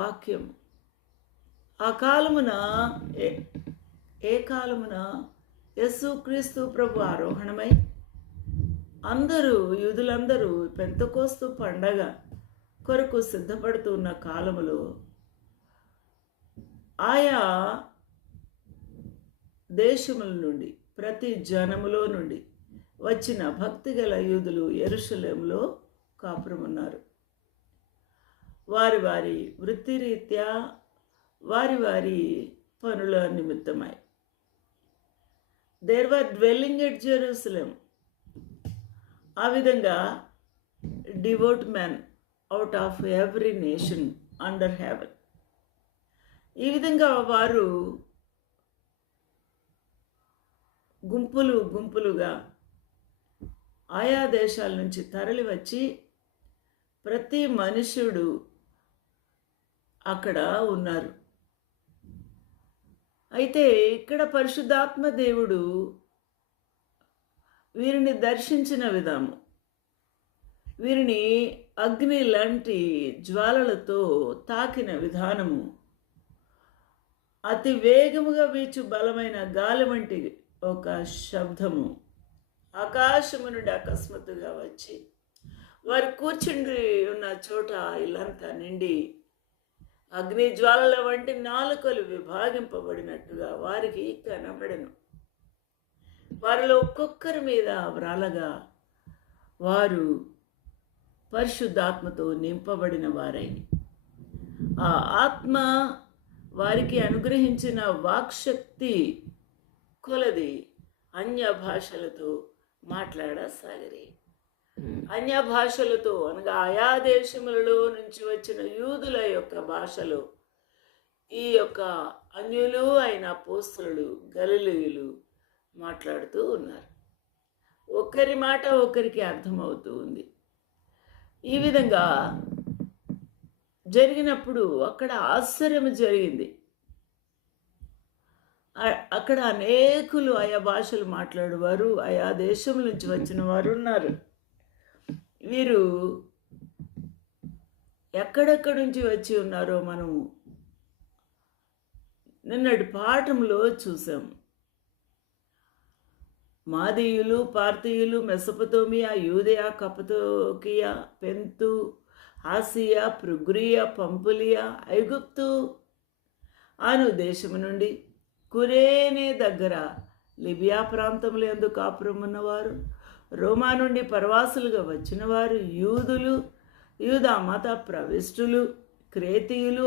వాక్యం. ఆ కాలమున ఏ కాలమున యేసుక్రీస్తు ప్రభు ఆరోహణమై యూదులందరూ పెంతెకోస్తు పండగ కొరకు సిద్ధపడుతున్న కాలములో ఆయా దేశముల నుండి, ప్రతి జనములో నుండి వచ్చిన భక్తిగల యూదులు యెరూషలేములో కాపురమున్నారు. వారి వారి వృత్తిరీత్యా వారి వారి పనుల నిమిత్తమై there were dwelling at Jerusalem. ఆ విధంగా devout men out of every nation under heaven. ఈ విధంగా వారు గుంపులు గుంపులుగా ఆయా దేశాల నుంచి తరలి వచ్చి ప్రతి మనుష్యుడు అక్కడ ఉన్నారు. అయితే ఇక్కడ పరిశుద్ధాత్మ దేవుడు వీరిని దర్శించిన విధానం, వీరిని అగ్ని లాంటి జ్వాలలతో తాకిన విధానము, అతి వేగముగా వీచు బలమైన గాలి వంటి ఒక శబ్దము ఆకాశము నుండి అకస్మాత్తుగా వచ్చి వారు కూర్చుండి ఉన్న చోట ఇల్లంతా నిండి అగ్ని జ్వాలల వంటి నాలుకలు విభాగింపబడినట్టుగా వారికి కనబడెను. వారిలో ఒక్కొక్కరి మీద వ్రాలగా వారు పరిశుద్ధాత్మతో నింపబడిన వారై ఆ ఆత్మ వారికి అనుగ్రహించిన వాక్శక్తి కొలది అన్య భాషలతో మాట్లాడసాగిరి. అన్య భాషలతో అనగా ఆయా దేశములలో నుంచి వచ్చిన యూదుల యొక్క భాషలో ఈ యొక్క అన్యులు అయిన అపోస్తలులు గలిలయులు మాట్లాడుతూ ఉన్నారు. ఒకరి మాట ఒకరికి అర్థమవుతూ ఉంది. ఈ విధంగా జరిగినప్పుడు అక్కడ ఆశ్చర్యం జరిగింది. అక్కడ అనేకులు ఆయా భాషలు మాట్లాడేవారు, ఆయా దేశం నుంచి వచ్చిన వారు ఉన్నారు. వీరు ఎక్కడెక్కడి నుంచి వచ్చి ఉన్నారో మనం నిన్నటి పాఠంలో చూసాం. మాదీయులు, పార్థీయులు, మెసొపొతేమియా, యూదయ, కప్పదోకియా, పెంతు, ఆసియా, ఫ్రుగ్రియా, పంపులియా, ఐగుప్తు అను దేశము నుండి కురేనే దగ్గర లిబియా ప్రాంతంలో ఎందుకు కాపురం ఉన్నవారు, రోమా నుండి పరవాసులుగా వచ్చిన వారు, యూదులు, యూదా మత ప్రవిష్టులు, క్రేతీయులు,